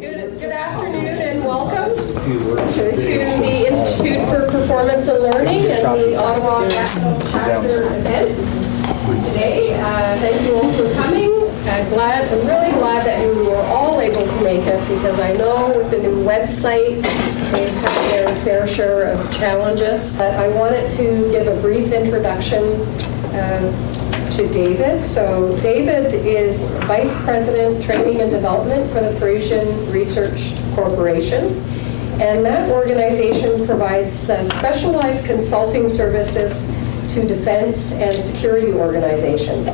Good afternoon and welcome to the Institute for Performance and Learning and the Ottawa National Chapter event today. Thank you all for coming. I'm really glad that you were all able to make it, because I know with the new website they've had their fair share of challenges. But I wanted to give a brief introduction to David. So David is Vice President Training and Development for the Parisian Research Corporation, and that organization provides specialized consulting services to defense and security organizations.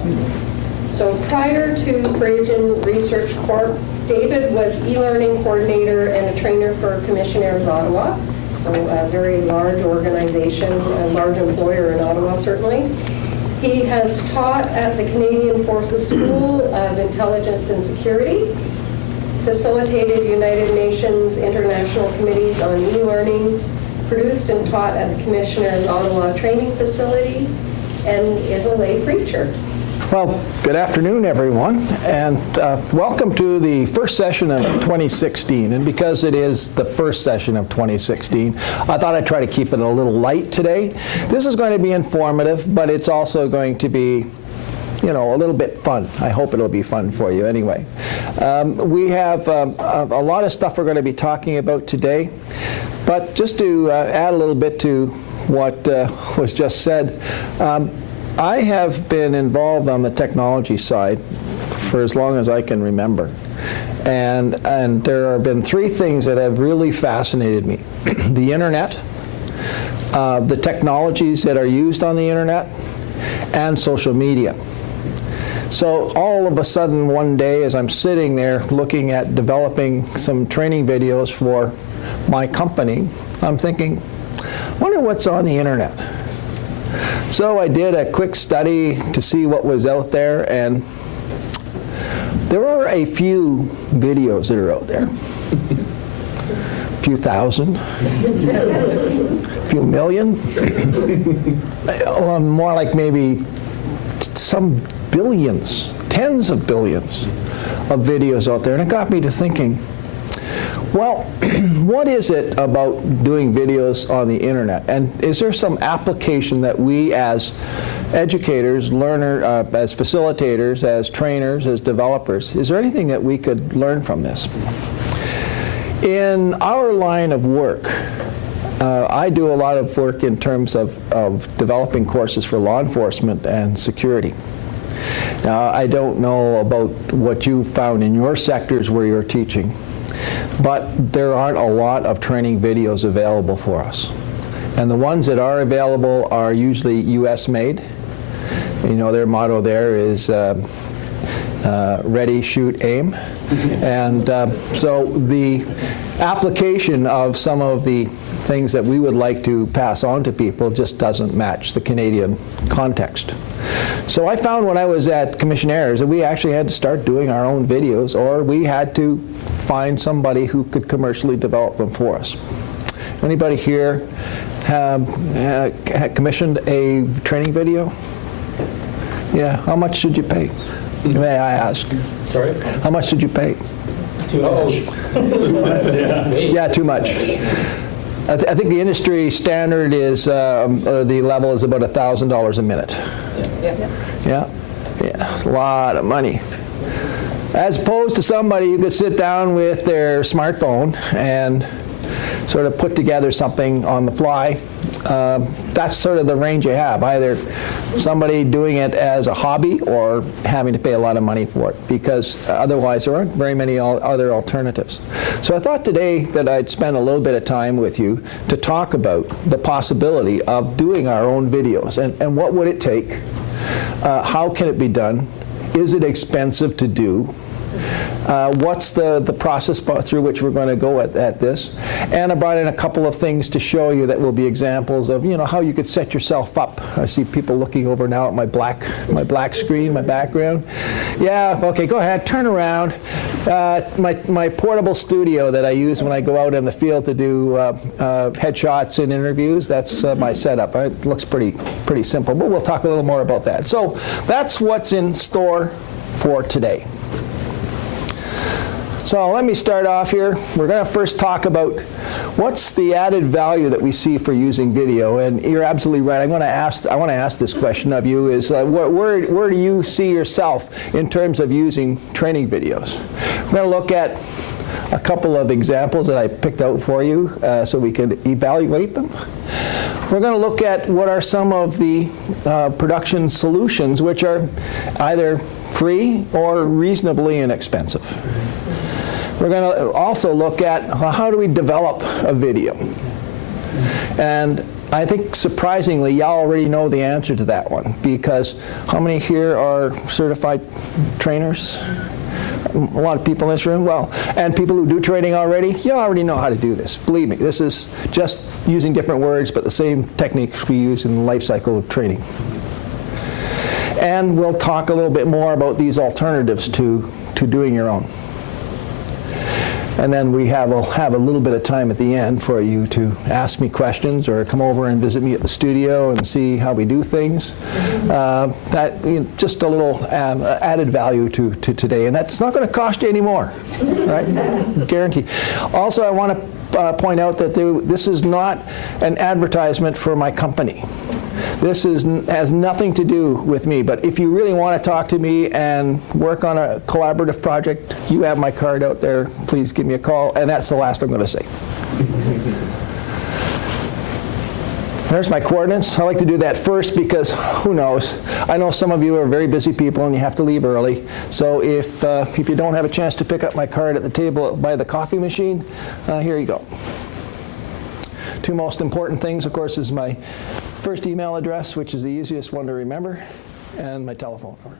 So prior to Parisian Research Corp, David was e-learning coordinator and a trainer for Commissionaires Ottawa, so a very large organization, a large employer in Ottawa certainly. He has taught at the Canadian Forces School of Intelligence and Security, facilitated United Nations international committees on e-learning, produced and taught at the Commissioner's Ottawa Training Facility, and is a lay preacher. Well, good afternoon, everyone, and welcome to the first session of 2016. And because it is the first session of 2016, I thought I'd try to keep it a little light today. This is going to be informative, but it's also going to be, you know, a little bit fun. I hope it'll be fun for you anyway. We have a lot of stuff we're going to be talking about today, but just to add a little bit to what was just said, I have been involved on the technology side for as long as I can remember. And there have been three things that have really fascinated me. The internet, the technologies that are used on the internet, and social media. So all of a sudden one day, as I'm sitting there looking at developing some training videos for my company, I'm thinking, I wonder what's on the internet. So I did a quick study to see what was out there, and there are a few videos that are out there. A few thousand, a few million, more like maybe some billions, tens of billions of videos out there. And it got me to thinking, well, what is it about doing videos on the internet? And is there some application that we as educators, as facilitators, as trainers, as developers, is there anything that we could learn from this? In our line of work, I do a lot of work in terms of developing courses for law enforcement and security. Now, I don't know about what you found in your sectors where you're teaching, but there aren't a lot of training videos available for us. And the ones that are available are usually US made. You know, their motto there is ready, shoot, aim. And so the application of some of the things that we would like to pass on to people just doesn't match the Canadian context. So I found when I was at Commissionaires that we actually had to start doing our own videos, or we had to find somebody who could commercially develop them for us. Anybody here commissioned a training video? Yeah, how much did you pay? May I ask? Sorry? How much did you pay? Too much. Yeah, too much. I think the industry standard is, the level is about $1,000 a minute. Yeah, it's a lot of money. As opposed to somebody who could sit down with their smartphone and sort of put together something on the fly. That's sort of the range you have, either somebody doing it as a hobby or having to pay a lot of money for it, because otherwise there aren't very many other alternatives. So I thought today that I'd spend a little bit of time with you to talk about the possibility of doing our own videos, and what would it take, how can it be done, is it expensive to do, what's the process through which we're going to go at this. And I brought in a couple of things to show you that will be examples of, you know, how you could set yourself up. I see people looking over now at my black screen, my background. Yeah, okay, go ahead, turn around. My portable studio that I use when I go out in the field to do headshots and interviews, that's my setup. It looks pretty simple, but we'll talk a little more about that. So that's what's in store for today. So let me start off here. We're going to first talk about what's the added value that we see for using video. And you're absolutely right. I want to ask this question of you is where do you see yourself in terms of using training videos? We're going to look at a couple of examples that I picked out for you so we can evaluate them. We're going to look at what are some of the production solutions which are either free or reasonably inexpensive. We're going to also look at how do we develop a video. And I think surprisingly, y'all already know the answer to that one, because how many here are certified trainers? A lot of people in this room, well, and people who do training already, you already know how to do this. Believe me, this is just using different words, but the same techniques we use in the life cycle of training. And we'll talk a little bit more about these alternatives to doing your own. And then we'll have a little bit of time at the end for you to ask me questions or come over and visit me at the studio and see how we do things. Just a little added value to today. And that's not going to cost you any more, right? Guaranteed. Also, I want to point out that this is not an advertisement for my company. This has nothing to do with me, but if you really want to talk to me and work on a collaborative project, you have my card out there. Please give me a call, and that's the last I'm going to say. There's my coordinates. I like to do that first because who knows? I know some of you are very busy people and you have to leave early. So if you don't have a chance to pick up my card at the table by the coffee machine, here you go. Two most important things, of course, is my first email address, which is the easiest one to remember, and my telephone number.